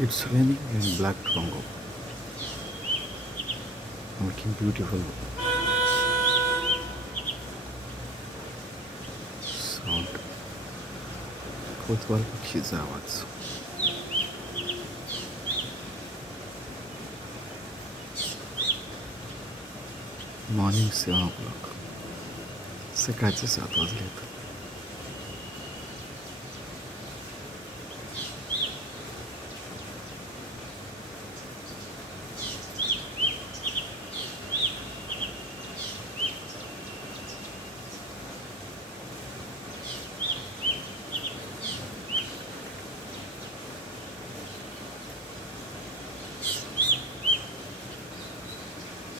It's raining in Black Congo, making beautiful sound. कोतवाल पक्षीचा आवाज. Morning 7 o'clock. सकाळचे 7 वाजलेत.